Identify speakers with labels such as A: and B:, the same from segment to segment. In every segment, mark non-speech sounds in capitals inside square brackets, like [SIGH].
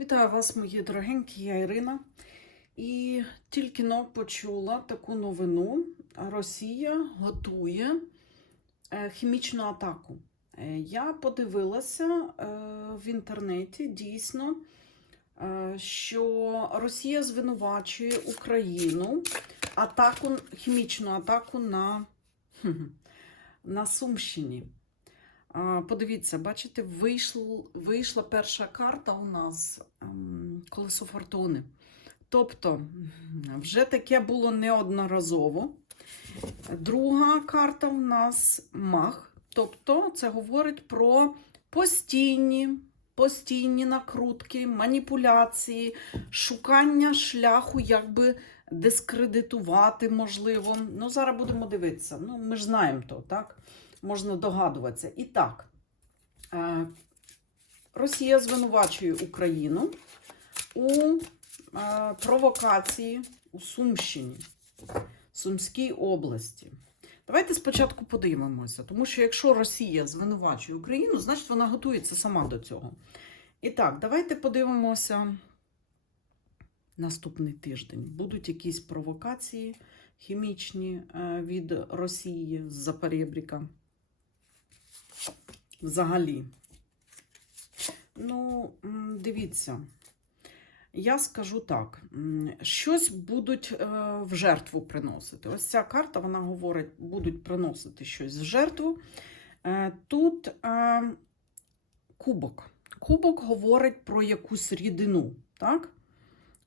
A: Вітаю вас, мої дорогенькі, я Ірина. І тільки но почула таку новину. Росія готує е, хімічну атаку. Е, Я подивилася е, в інтернеті дійсно, що Росія звинувачує Україну атаку, хімічну атаку на, [LAUGHS] на Сумщині. Подивіться, бачите, вийшл, вийшла перша карта у нас ем, колесо фортуни. Тобто, вже таке було неодноразово. Друга карта у нас мах. Тобто, це говорить про постійні, постійні накрутки, маніпуляції, шукання шляху, як би дискредитувати, можливо. Ну, зараз будемо дивитися. Ну, ми ж знаємо то, так? Можна догадуватися. І так, е, Росія звинувачує Україну у е, провокації у Сумщині, Сумській області. Давайте спочатку подивимося, тому що якщо Росія звинувачує Україну, значить вона готується сама до цього. І так, давайте подивимося наступний тиждень. Будуть якісь провокації хімічні е, від Росії з Запорєбріка. Взагалі. Ну, дивіться, я скажу так: щось будуть е, в жертву приносити. Ось ця карта, вона говорить, будуть приносити щось в жертву. Е, Тут е, кубок. Кубок говорить про якусь рідину, так?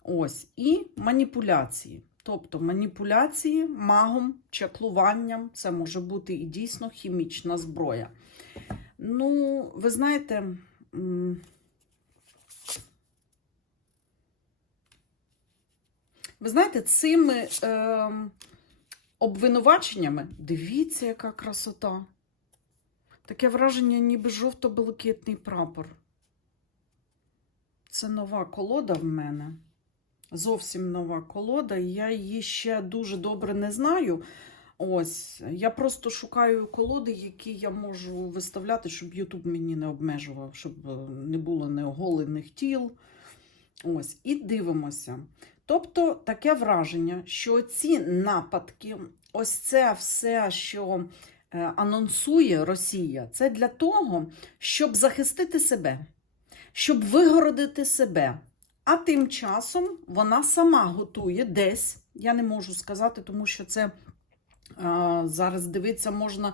A: Ось, і маніпуляції. Тобто маніпуляції магом, чаклуванням, це може бути і дійсно хімічна зброя. Ну, ви знаєте, ви знаєте, цими е, обвинуваченнями, дивіться, яка красота. Таке враження, ніби жовто-блакитний прапор. Це нова колода в мене. Зовсім нова колода, я її ще дуже добре не знаю. Ось, я просто шукаю колоди, які я можу виставляти, щоб Ютуб мені не обмежував, щоб е, не було неоголених тіл. Ось, і дивимося. Тобто таке враження, що ці нападки, ось це все, що е, анонсує Росія, це для того, щоб захистити себе, щоб вигородити себе. А тим часом вона сама готує десь. Я не можу сказати, тому що це зараз дивитися можна,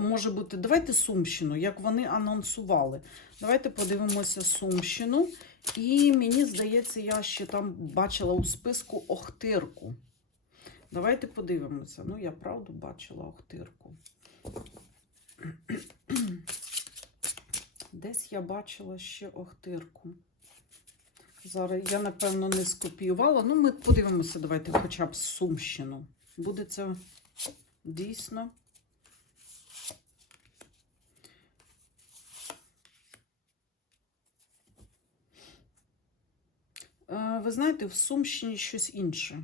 A: може бути. Давайте Сумщину, як вони анонсували. Давайте подивимося Сумщину. І мені здається, я ще там бачила у списку Охтирку. Давайте подивимося. Ну, я правду бачила Охтирку. [CLEARS THROAT] Десь я бачила ще Охтирку. Зараз я, напевно, не скопіювала. Ну, ми подивимося, давайте хоча б Сумщину. Буде це дійсно. Е, Ви знаєте, в Сумщині щось інше.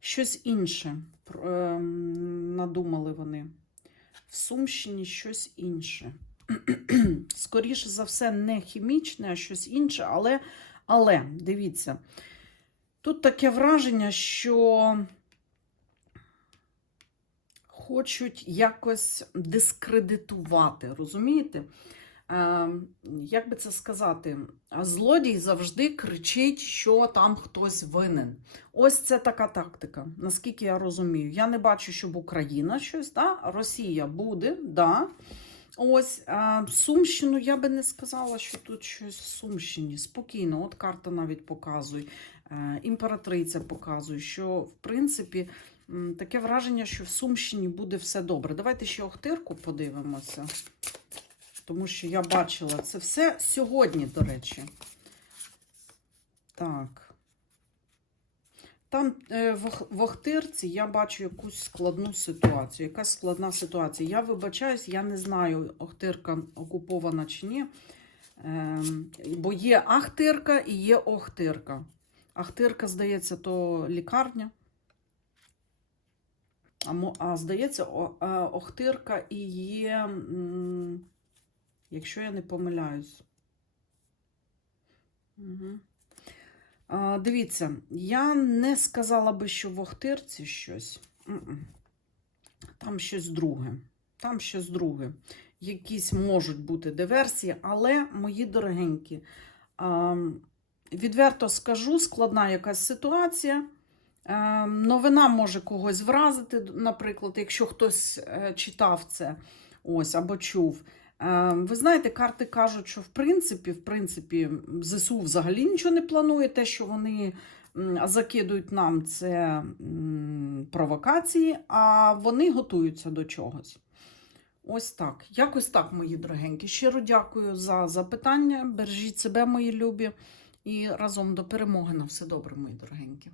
A: Щось інше ем, надумали вони. В Сумщині щось інше. [CLEARS THROAT] Скоріше за все, не хімічне, а щось інше, але але дивіться, тут таке враження, що хочуть якось дискредитувати, розумієте? Е, як би це сказати? Злодій завжди кричить, що там хтось винен. Ось це така тактика, наскільки я розумію. Я не бачу, щоб Україна щось, да? Росія буде, да. Ось Сумщину я би не сказала, що тут щось в Сумщині. Спокійно, от карта навіть показує, е, імператриця показує, що в принципі таке враження, що в Сумщині буде все добре. Давайте ще Охтирку подивимося, тому що я бачила це все сьогодні, до речі. Так. Там е, в, в Охтирці я бачу якусь складну ситуацію. Якась складна ситуація. Я вибачаюсь, я не знаю, Охтирка окупована чи ні. Ем, бо є Ахтирка і є Охтирка. Ахтирка, здається, то лікарня. А, здається, е, Охтирка і є, якщо я не помиляюсь. Угу. А, дивіться, я не сказала би, що в Охтирці щось. Там щось друге. Там щось друге. Якісь можуть бути диверсії, але, мої дорогенькі, відверто скажу, складна якась ситуація. Е, Новина може когось вразити, наприклад, якщо хтось е, читав це ось або чув. Е, Ви знаєте, карти кажуть, що в принципі, в принципі, ЗСУ взагалі нічого не планує. Те, що вони закидують нам, це провокації, а вони готуються до чогось. Ось так. Якось так, мої дорогенькі. Щиро дякую за запитання. Бережіть себе, мої любі, і разом до перемоги на все добре, мої дорогенькі.